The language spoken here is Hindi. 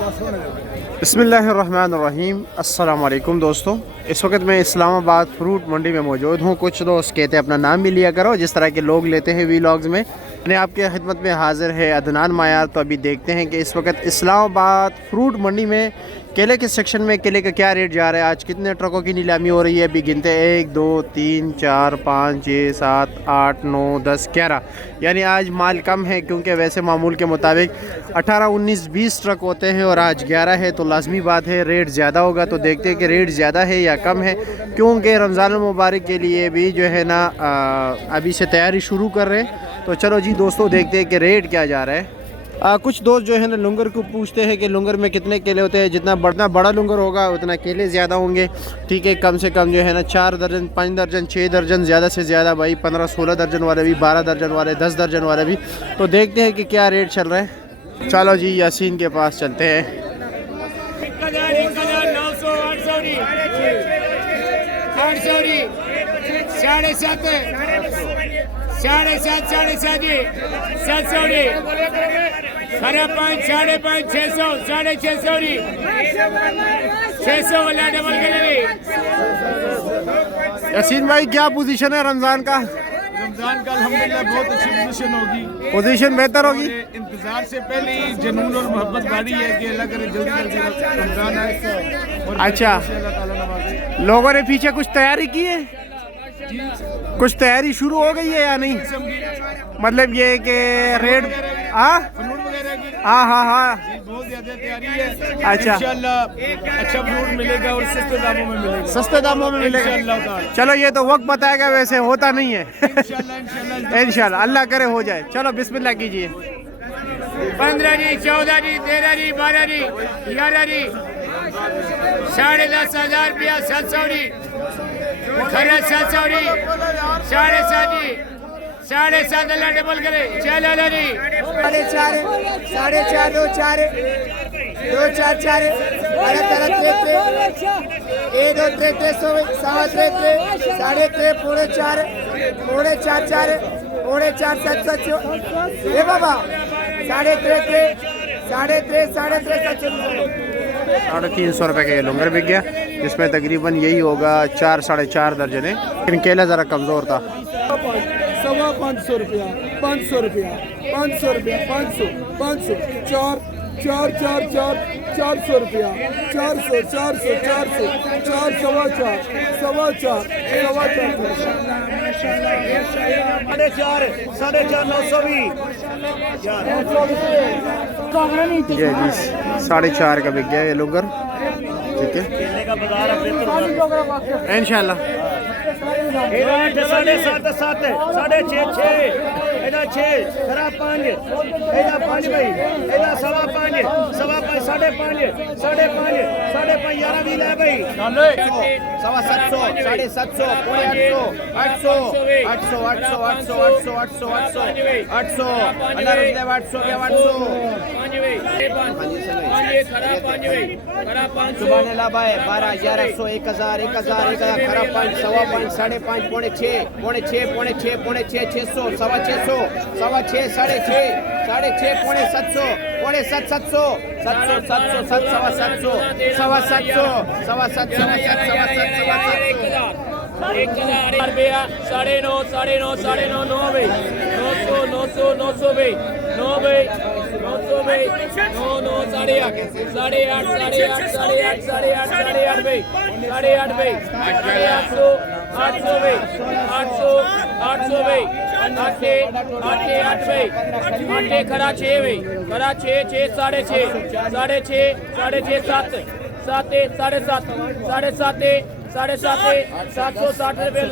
बिस्मिल्लाहिर्रहमानिर्रहीम। अस्सलाम वालेकुम दोस्तों, इस वक्त मैं इस्लामाबाद फ्रूट मंडी में मौजूद हूँ। कुछ दोस्त कहते हैं अपना नाम भी लिया करो, जिस तरह के लोग लेते हैं वीलॉग्स में। मैंने आपके खिदमत में हाजिर है अदनान मायार। तो अभी देखते हैं कि इस वक्त इस्लामाबाद फ्रूट मंडी में केले के सेक्शन में केले का क्या रेट जा रहा है। आज कितने ट्रकों की नीलामी हो रही है अभी गिनते हैं। 1 2 3 4 5 6 7 8 9 10 11, यानी आज माल कम है, क्योंकि वैसे मामूल के मुताबिक 18 19 20 ट्रक होते हैं और आज 11 है, तो लाजमी बात है रेट ज़्यादा होगा। तो देखते हैं कि रेट ज़्यादा है या कम है, क्योंकि रमज़ान मुबारक के लिए भी जो है ना अभी से तैयारी शुरू कर रहे हैं। तो चलो जी दोस्तों, देखते हैं कि रेट क्या जा रहा है। कुछ दोस्त जो है ना लुंगर को पूछते हैं कि लुंगर में कितने केले होते हैं। जितना बड़ा लुंगर होगा उतना केले ज़्यादा होंगे। ठीक है, कम से कम जो है ना 4 दर्जन 5 दर्जन 6 दर्जन, ज़्यादा से ज़्यादा भाई 15 16 दर्जन वाले भी, 12 दर्जन वाले, 10 दर्जन वाले भी। तो देखते हैं कि क्या रेट चल रहा है। चलो जी यासीन के पास चलते हैं। साढ़े सात 700 साढ़े 5 600 650 600 वाला डबल करेंगे। यासीन भाई क्या पोजीशन है रमज़ान का? रमजान का अल्हम्दुलिल्लाह बहुत अच्छी पोजीशन होगी। पोजीशन बेहतर होगी। इंतजार से पहले ही जुनून और मोहब्बत बढ़ी है कि अल्लाह करे जल्दी रमजान आए। अच्छा, लोगों ने पीछे कुछ तैयारी की है? कुछ तैयारी शुरू हो गई है या नहीं? मतलब ये कि रेट हाँ बहुत ज्यादा तैयारी है। अच्छा, इंशाल्लाह अच्छा फ्रूट मिलेगा और सस्ते दामों में मिलेगा। सस्ते दामों में मिलेगा। चलो ये तो वक्त बताएगा, वैसे होता नहीं है। इंशाल्लाह अल्लाह करे हो जाए। चलो बिस्मिल्लाह कीजिए। 15 जी 14 जी 13 जी 12 जी 11 जी 10,500 रुपया 700 जी 700 जी 7.5 जी 7.5 अल्लाह डबल करे। चल अल्लाह जी 4.5 4.5 2 4 2 4 4 13 3 1 2 3 3 सवा 3 साढ़े 3 पौने 4 पौने 4 4 पौने 4 700 ये बाबा साढ़े 3 साढ़े 3 350 रुपये का ये लुंगर बिक गया, जिसमें तकरीबन यही होगा 4 साढ़े 4 दर्जन है। लेकिन केला ज़रा कमज़ोर था। 500 रुपया 500 रुपया 500 रुपया 500 500 4 4 4 4 400 रुपया 400 400 400 4 सवा 4 सवा 4 सवा 4 साढ़े 4 900 भी ये जी 4.5 का बिक गया ये लुंगर। ठीक है इंशाल्लाह। 7.5 साढ़े 6 एदा 6 खराब 5 एदा 5 भाई एदा सवा 5 साढ़े 5 साढ़े 5 11 भी ले भाई सवा 700 साढ़े 700 पौने 800 800 800 800 800 800 800 800 अल्लाह रुपए 800 के 800 सुभान अल्लाह भाई 12 1100 1000 1000 खराब 5 सवा 5 साढ़े 5 पौने 6 पौने 6 पौने 6 पौने 6 600 सवा 600 सवा 6 साढ़े 6 पौने 700 पौने 7 700 700 700 7 सवा 700 सवा 700 सवा 700 सवा 700 1,000 रुपया 9.5 साढ़े 9 9 भाई 900 भाई 9 भाई 900 भाई 9 साढ़े 8 साढ़े 8 साढ़े 8 साढ़े 8 साढ़े 8 साढ़े 8 भाई साढ़े 8 भाई 800 भाई 800 भाई 8 भाई 8 खरा 6 भाई खरा 6 साढ़े 6 साढ़े 6 7 7 साढ़े 7 साढ़े 7 760 रुपये